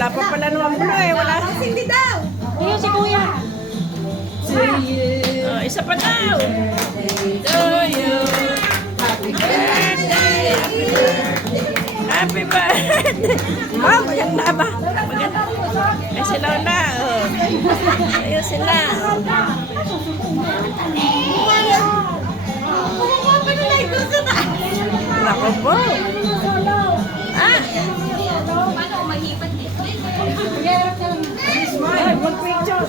wala pa pala naman gulo eh. Wala. Hindi daw. Ayun, si Kuya. Oh, isa pa daw. To you. Happy birthday. Happy birthday. Oh, maganda ba? Maganda. Ay, sila na. Oh. Ayun sila. Nako po. Ah. Paano mahipan din? Ay, mag-picture.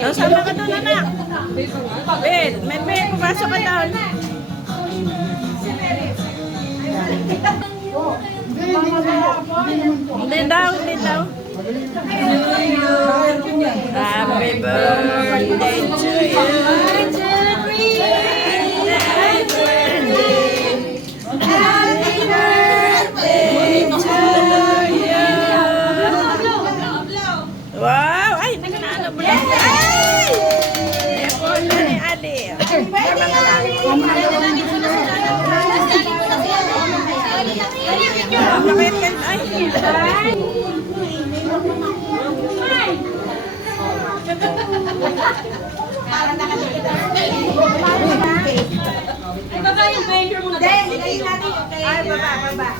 Oh, sama ka doon, anak. Ben, Ben, pumasok ka doon. Hindi daw, hindi daw. Happy birthday to you. Happy birthday to you. Wow! Ay, nagkanaano mo lang. Ay! Ayan po na ni Ali. Ay! Ay, baba yung vendor muna. Ay, baba.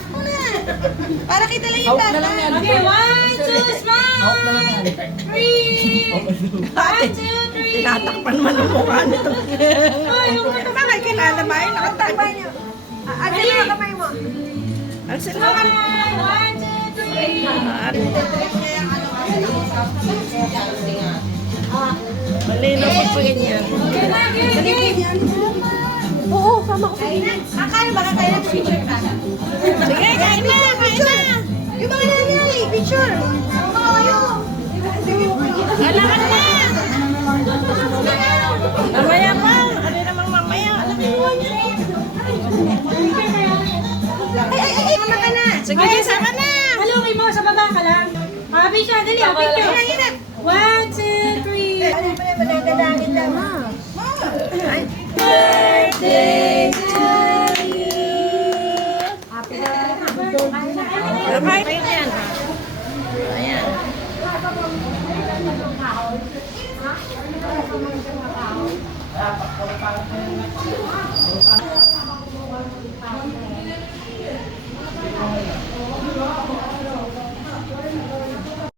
Para kita lang yung bata. Okay, 1, 2, smile! 3! 1, 2, 3! Tinatakpan man ang mukha nito. Bakit kilala ba yun? Nakatakpan niya. Ano yung kamay mo? Ang sila. 1, 2, 3! Malinaw pa pa ganyan. Oo, sama ko. Akala ba kakain ng picture ka? Sige, kain na, kain na. Yung mga nangyari, picture. Kailangan na. Mamaya pa. Ano namang mamaya? Ay, mama ka na. Sige, sama na. Halungin mo, sa baba ka lang. Picture, dali, picture. Hirap. 1, 2, 3! Ano pala madadalangin lang? Ay,